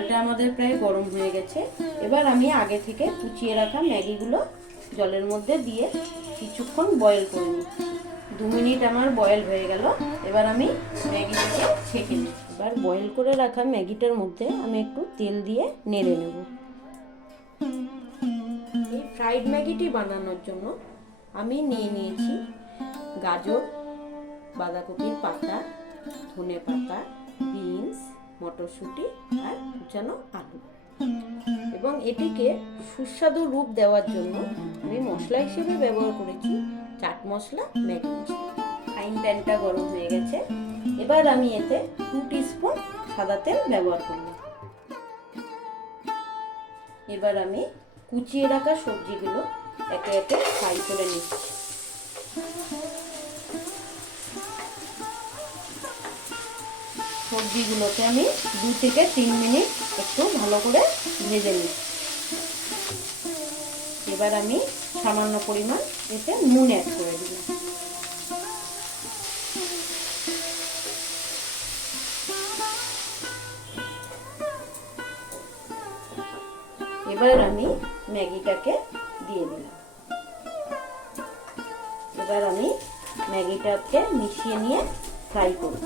জলটা আমাদের প্রায় গরম হয়ে গেছে। এবার আমি আগে থেকে কুচিয়ে রাখা ম্যাগিগুলো জলের মধ্যে দিয়ে কিছুক্ষণ বয়েল করে নিই। 2 মিনিট আমার বয়েল হয়ে গেল। এবার আমি ম্যাগিটাকে ছেঁকে নিই। এবার বয়েল করে রাখা ম্যাগিটার মধ্যে আমি একটু তেল দিয়ে নেড়ে নেব। এই ফ্রাইড ম্যাগিটি বানানোর জন্য আমি নিয়েছি গাজর, বাঁধাকপির পাতা, ধনে পাতা, বিনস, মটরশুঁটি আর কুচানো আলু। এবং এটিকে সুস্বাদু রূপ দেওয়ার জন্য আমি মশলা হিসেবে ব্যবহার করেছি চাট মশলা, ম্যাগি মশলা। ফ্রাইং প্যানটা গরম হয়ে গেছে। এবার আমি এতে 2 টিস্পুন সাদা তেল ব্যবহার করব। এবার আমি কুচিয়ে রাখা সবজিগুলো একে একে ফ্রাই করে নিচ্ছি। সবজিগুলোকে আমি 2 থেকে 3 মিনিট একটু ভালো করে ভেজে নিচ্ছি। এবার আমি সামান্য পরিমাণ এতে নুন অ্যাড করে দিলাম। এবার আমি ম্যাগিটাকে দিয়ে দিলাম। এবার আমি ম্যাগিটাকে মিশিয়ে নিয়ে ফ্রাই করব।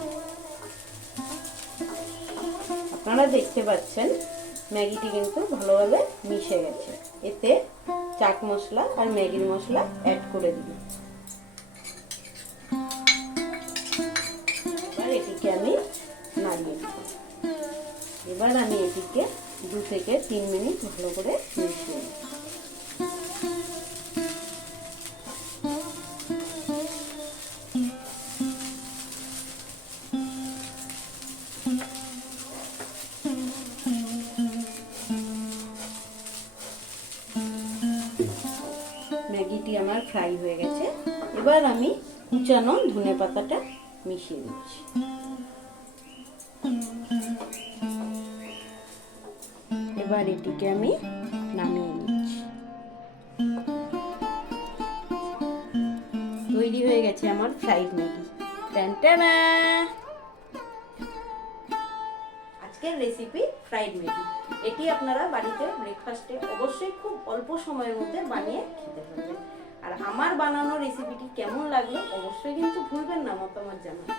আপনারা দেখতে পাচ্ছেন ম্যাগিটি কিন্তু ভালোভাবে মিশে গেছে। এতে চাট মশলা আর ম্যাগির মশলা অ্যাড করে দিলাম। এবার এটিকে আমি নাড়িয়ে দেব। এবার আমি এটিকে 2 থেকে 3 মিনিট ভালো করে মিশিয়ে নেব। ম্যাগিটি আমার ফ্রাই হয়ে গেছে। এবার আমি কুচানো ধনে পাতাটা মিশিয়ে দিচ্ছি। এবার এটিকে আমি নামিয়ে নিচ্ছি। তৈরি হয়ে গেছে আমার ফ্রাইড ম্যাগি। টানটানা! আজকের রেসিপি ফ্রাইড ম্যাগি। এটি আপনারা বাড়িতে ব্রেকফাস্টে অবশ্যই খুব অল্প সময়ের মধ্যে বানিয়ে খেতে পারবেন। আর আমার বানানো রেসিপিটি কেমন লাগলো অবশ্যই কিন্তু ভুলবেন না মতামত জানাতে।